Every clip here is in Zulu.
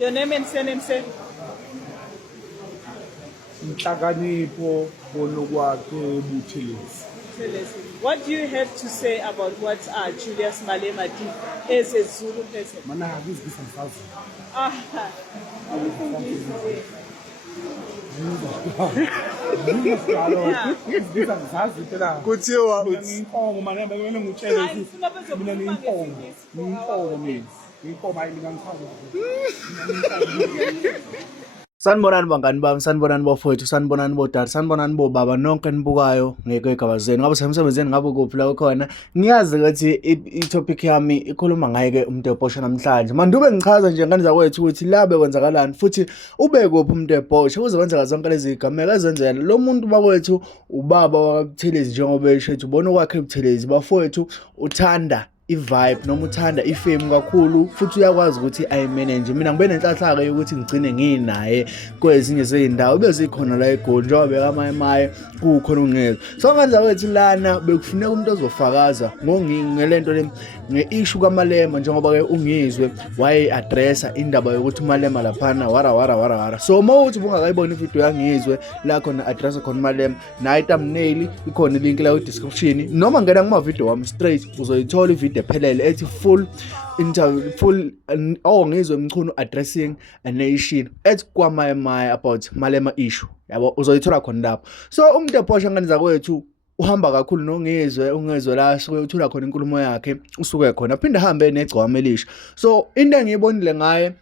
Your name and surname, sir? What do you have to say about what Julius Malema did as a Zulu person? Sanibonani bangani bami, sanibonani bafowethu, sanibonani bodade, sanibonani bobaba nonke nibukayo ngekho zenu. Ngabe semsebenzini ngabe kuphi la ukhona. Ngiyazi ukuthi i-topic yami ikhuluma ngaye uMtebhosha namhlanje. Mandube ngichaza nje ngani zakwethu ukuthi la bekwenzakalani futhi ube kuphi uMtebhosha uzokwenzeka zonke lezi igameko ezenzela. Lo muntu bakwethu ubaba wakabuthelezi njengoba eshethu ubona kwakhe ebuthelezi bafowethu uthanda i-vibe noma uthanda ifame kakhulu futhi uyakwazi ukuthi ayimanage. Mina ngibe nenhlanhla yokuthi ngigcine nginaye kwezinye zezindawo bezikhona la eGoli njengoba amamaye kukhona ungezwe. So ngenza kwethu lana bekufuneka umuntu ozofakaza ngelento le ngeissue kaMalema njengoba ke ungizwe waye addressa indaba yokuthi uMalema laphana wara. So mawuthi bungakayibona ivideo yangizwe la khona address khona uMalema na thumbnail ikhona link la ku description noma ngena kuma video wami straight uzoyithola ivideo ephelele ethi full interview full ngizwe umchuno addressing a nation ethi kwaMaya about Malema issue yabo uzoyithola khona lapho. So uMtebhosha ngani zakwethu uhamba kakhulu ungezwe la suke uthola khona inkulumo yakhe usuke khona phinda hambe negcwama elisha. So into engiyibonile ngaye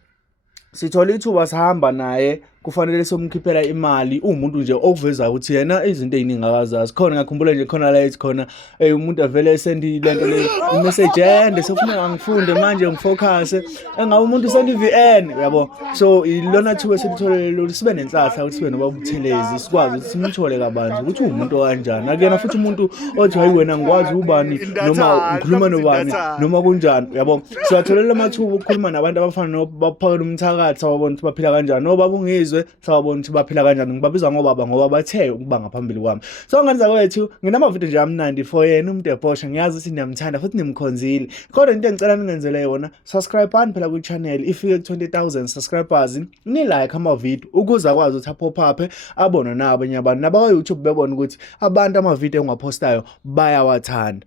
sithola ithuba sihamba naye kufanele somkhiphela imali umuntu nje okuveza ukuthi yena izinto eziningi akazazi khona. Ngakhumbula nje khona la ethi khona umuntu avele esendi lento le message ende sekufuneka ngifunde manje ngifocus engabe umuntu sendi VN yabo. So ilona thuba selithole lo sibe nenhlahla ukuthi sibe nobabuthelezi sikwazi ukuthi simthole kabanzi ukuthi umuntu kanjani akuyena futhi umuntu othi hayi wena ngikwazi ubani noma ngikhuluma nobani noma kunjani yabo. Siyatholela amathuba ukukhuluma nabantu abafana nobaphakela umthakathi sawabona ukuthi baphila kanjani nobaba ungizwe sawabona ukuthi baphila kanjani. Ngibabiza ngoba bathe ukuba ngaphambili kwami. So ngenza kwethu nginamavideo nje amnandi for yena uMtebhosha ngiyazi ukuthi niyamthanda futhi nimkhonzile kodwa into engicela ningenzele yona subscribe ani phela ku channel ifike ku 20,000 subscribers ni like amavideo ukuze akwazi ukuthi apop up abone nabanye abantu nabaka YouTube bebona ukuthi abantu amavideo engiwapostayo bayawathanda.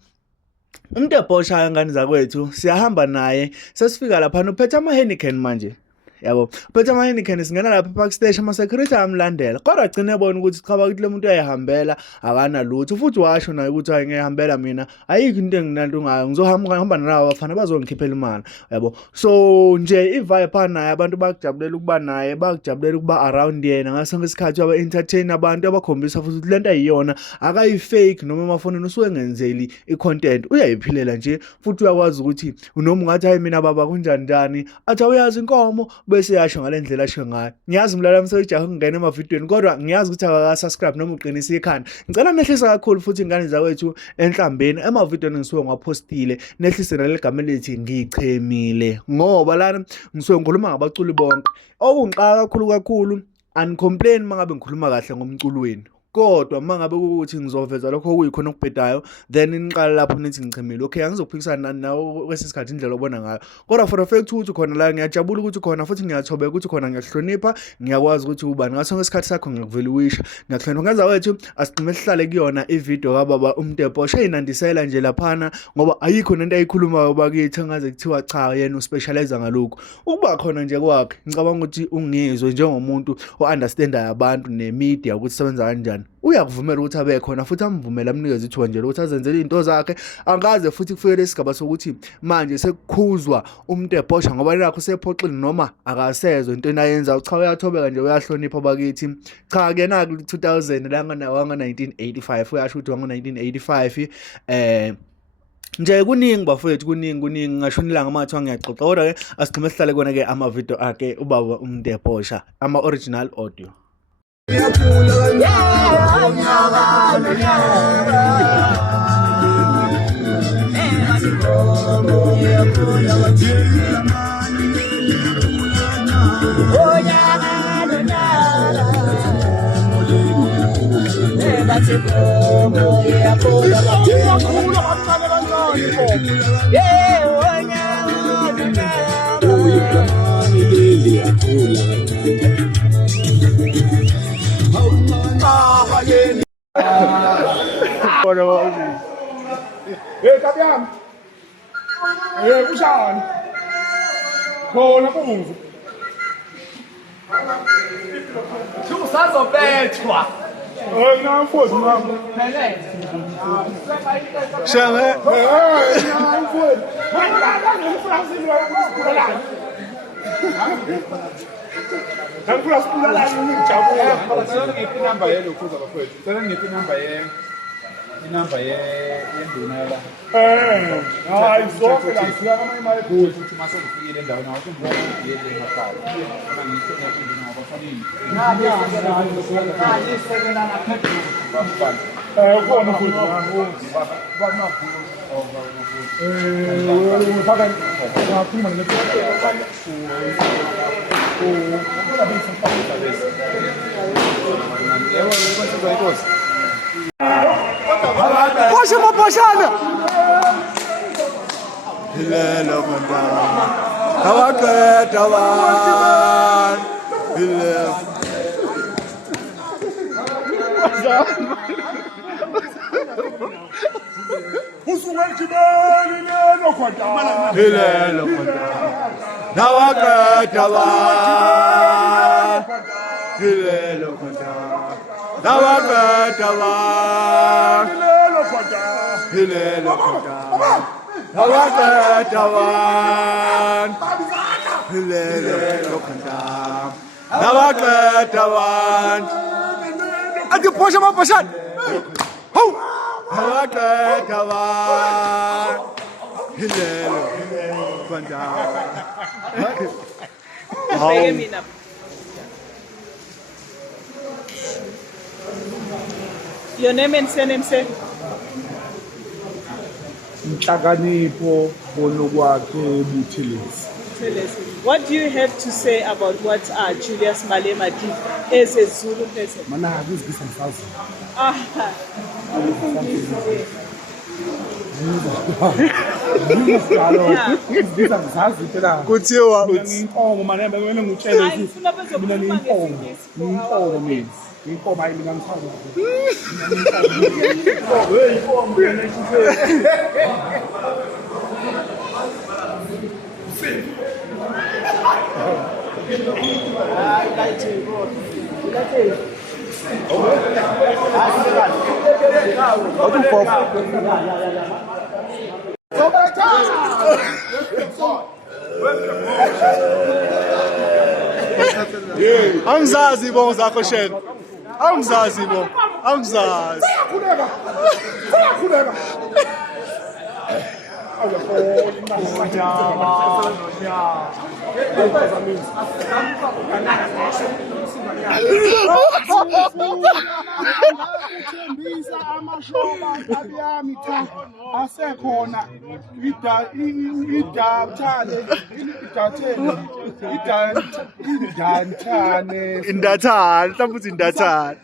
uMtebhosha ngani zakwethu siyahamba naye sesifika lapha uphethe ama-Heineken manje yabo. Phethe ama-Heineken singena lapha ePark Station ama-security amlandela kodwa agcine ebona ukuthi cha bakuthi le muntu uyayihambela akanalutho futhi washo naye ukuthi hayi ngiyahambela mina ayikho into enginanto ngayo ngizohamba nawo abafana bazongikhiphela imali yabo. So nje i-vibe naye abantu bakujabulela ukuba naye bakujabulela ukuba around yena ngasonke isikhathi aba entertain abantu abakhombisa futhi lento ayiyona akayi-fake noma emafonini usuke ngenzeli i-content uyayiphilela nje futhi uyakwazi ukuthi noma ungathi hayi mina baba kunjani njani athi uyazi inkomo bese yasho ngalendlela asho ngayo. Ngiyazi umlaleli msejaha ukungena emavidweni kodwa ngiyazi ukuthi akasubscribe noma uqinisa ikhanda. Ngicela nehlisa kakhulu futhi ingane zakwethu enhlambeni emavidweni ngisuke ngwapostile nehlise nalegama elithi ngichemile ngoba lana ngisuke ngikhuluma ngabaculi bonke okungixaka kakhulu uncomplain mangabe ngikhuluma kahle ngomculo wenu kodwa mangabe ukuthi ngizoveza lokho kuyikhona okubhedayo then niqala lapho nithi ngichemile. Okay angizophikisana nawo kwesisikhathi indlela obona ngayo kodwa for a fact ukuthi khona la ngiyajabula ukuthi khona futhi ngiyathobeka ukuthi khona ngiyahlonipha ngiyakwazi ukuthi ubani ngasonke isikhathi sakho ngikuvaluisha ngiyahlonipha. Ngenza wethu asiqhime sihlale kuyona ivideo kababa uMtebhosha inandisela nje laphana ngoba ayikho nento ayikhulumayo bakithi ngaze kuthiwa cha yena uspecialize ngalokho ukuba khona nje kwakhe. Ngicabanga ukuthi ungizwe njengomuntu o-understanda abantu nemedia ukuthi sebenza kanjani uyakuvumela ukuthi abe khona futhi amvumela amnikeze ithuba nje ukuthi azenzele izinto zakhe. Angaze futhi kufike lesigaba sokuthi manje sekukhuzwa uMtebhosha ngoba lakho sephoxile noma akasezwe into enayenza cha uyathobeka nje uyahlonipha bakithi. Cha kena ku 2000 la wanga 1985 uyasho ukuthi wanga 1985 nje kuningi bafowethu kuningi ngashonela ngamathi ngiyaqoqa kodwa ke asiqhime sihlale kona ke amavideo akhe ubaba uMtebhosha ama original audio. Hey, Kapiam. Hey, Ushan. Khona kumvu. Usazobethwa. Namfowethu nami. Shame. Namfowethu. Ngifuna sibulala ngijabula. Ngicela ngiphi inamba yelokhu zabafowethu. Ngicela ngiphi inamba yenduna la. Hayi zonke la sifika kamanye Ukuthi uthi mase ufikile endaweni awuthi ngibona ngiyele emakhaya. Mina ngithe ngiyafunda ngabafanele. Khona futhi ngifaka ngaphuma Bosha mabhoshana. Hilelo mandala. Awaqeda wan. Hilelo. usuke ejibeni lelo khwatala. Hilelo mandala. Awaqeda wan. Hilelo mandala. Awaqeda wan. Lelo khwatala. Hilelo mandala. Awaqeda wan. Hilelo mandala. Awaqeda wan. Ati bosha mabhoshana. Ho! Awaqeda wan. Hilelo mandala. Bheke mina. Your name and surname, sir? Inhlakanipho bonokwakhe Buthelezi. Tell us. What do you have to say about what Julius Malema did as a Zulu person? Mana izigisa ngisazi. Ah, Izigisa ngisazi phela. Kuthiwa Ngiyinkomo manje bengene ngitshele hayi ngifuna ukuthi mina bezokhuluma ngiyinkomo. ngesingisi. Ngiyinkomo mina. Ngiyinkomo hayi mina ngisazi. Angizazi bo zakho shek. Angizazi bo. Angizazi. Khuleka. Thembisa amashoba abiyami cha asekhona Indathana, mhlawumbe uthi indathana.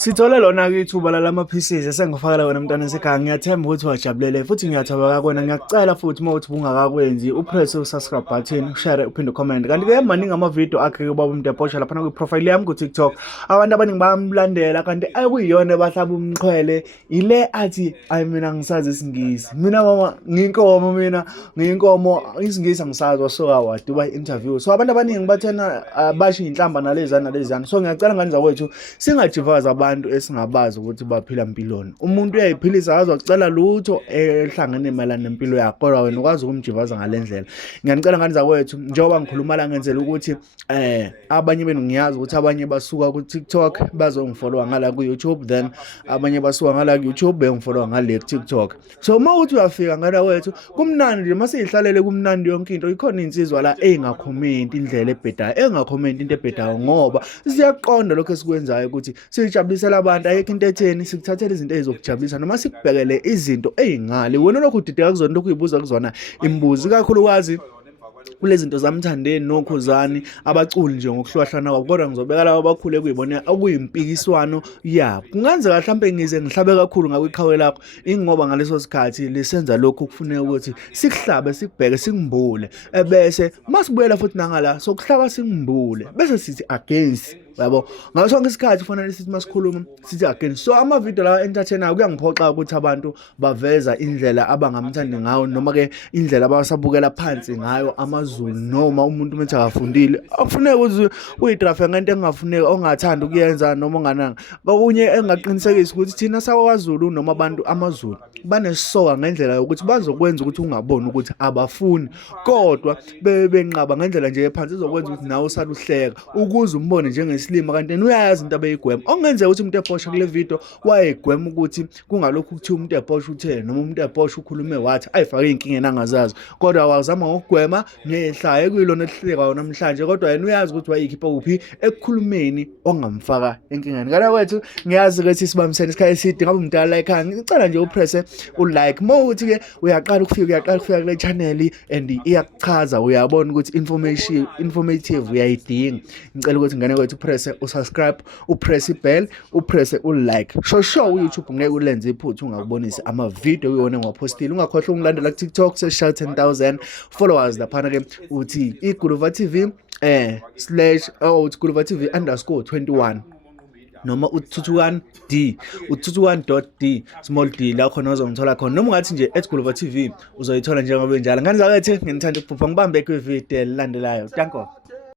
Sithole lona ke ithuba lalama pieces esengifakela wena mntwana esekhaya. Ngiyathemba ukuthi wajabulele futhi ngiyathaba kwena. Ngiyakucela futhi mawuthi ungakakwenzi upress subscribe button, share uphinde comment. Kanti ke maningi ama video akhe ke baba uMtebhosha lapha ku profile yami ku TikTok. Abantu abaningi bayamlandela kanti ayikuyona bahlaba umqhwele ile athi ay mina ngisazi isingisi. Mina mama ngiyinkomo isingisi angisazi wasoka waduba interview. So abantu abaningi bathena basho inhlamba nalezana. So ngiyacela ngani zakwethu singajivaza abantu esingabazi ukuthi baphila impiloni. Umuntu uyayiphilisa azocela lutho ehlangene malana nempilo yakho kodwa wena ukwazi ukumjivaza ngalendlela. Ngiyanicela ngani zakwethu njengoba ngikhuluma la ngenzela ukuthi abanye benu ngiyazi ukuthi abanye basuka ku TikTok bazongifollowa ngala ku YouTube, then abanye basuka ngala ku YouTube bengifollowa ngale ku TikTok. So mawuthi uyafika ngala wethu kumnandi nje masihlalele kumnandi yonke into. Ikhona insizwa la engacomment indlela ebhedayo, engacomment into ebhedayo ngoba siyaqonda lokho esikwenzayo ukuthi sijabulisa abantu. Ayikho into etheni sikuthathele izinto ezokujabulisa noma sikubhekele izinto ezingale. Wena lokho udideka kuzona lokho uyibuza kuzona imbuzi kakhulukazi kulezi zinto zamthandeni nokhuzani abaculi nje ngokuhlukahlana kwabo, kodwa ngizobeka labo abakhulu ekuyibona okuyimpikiswano yabo. Kungenzeka mhlawumbe ngize ngihlabe kakhulu ngakwiqhawe lakho, ingoba ngaleso sikhathi lisenza lokhu kufuneka ukuthi sikuhlabe, sikubheke, sikumbule, ebese masibuyela futhi nangala sokuhlaba sikumbule bese sithi against, yabo. Ngaso sonke isikhathi kufanele sithi masikhuluma sithi against. So amavidiyo lawa entertainer kuyangiphoxa ukuthi abantu baveza indlela abangamthandi ngayo, noma ke indlela abasabukela phansi ngayo amaZulu, noma umuntu umethi akafundile akufuneka ukuthi uyidrafe ngento engafuneki ongathanda ukuyenza noma ongananga. Okunye engaqinisekisa ukuthi thina sakwaZulu noma abantu amaZulu banesoka ngendlela yokuthi bazokwenza ukuthi ungaboni ukuthi abafuni, kodwa benqaba ngendlela nje ephansi izokwenza ukuthi nawe usaluhleka ukuze umbone njengesilima, kanti uyayazi into abeyigwema. Okungenzeka ukuthi uMtebhosha kule video wayegwema ukuthi kungalokhu kuthiwa uMtebhosha uthele noma uMtebhosha ukhulume wathi ayifake inkingeni angazazi, kodwa wazama ngokugwema nehlaya ekuyilona elihlekayo namhlanje, kodwa yena uyazi ukuthi wayikhipha kuphi ekukhulumeni ongamfaka enkingeni. Kana kwethu ngiyazi ukuthi sibambisene isikhathi eside, ngabe umdala like ngicela nje upresse ulike mawuthi ke uyaqala kufika kule channel and iyakuchaza, uyabona ukuthi informative uyayidinga. Ngicela ukuthi ngane kwethu upresse usubscribe, upress ibell, upress ulike. Show uYouTube ngeke ulenze iphutha ungakubonisi amavideo uyona ngwapostile. Ungakhohlwa ungilandela ku TikTok sesha 10,000 followers laphana ke uthi iGuluva TV /Guluva TV _21 noma u21d small d la khona uzongithola khona, noma ungathi nje @Guluva TV uzoyithola njengoba njalo. Ngani zakwethu ngithanda ukuphupha ngibambe kwivideo elandelayo. Danko.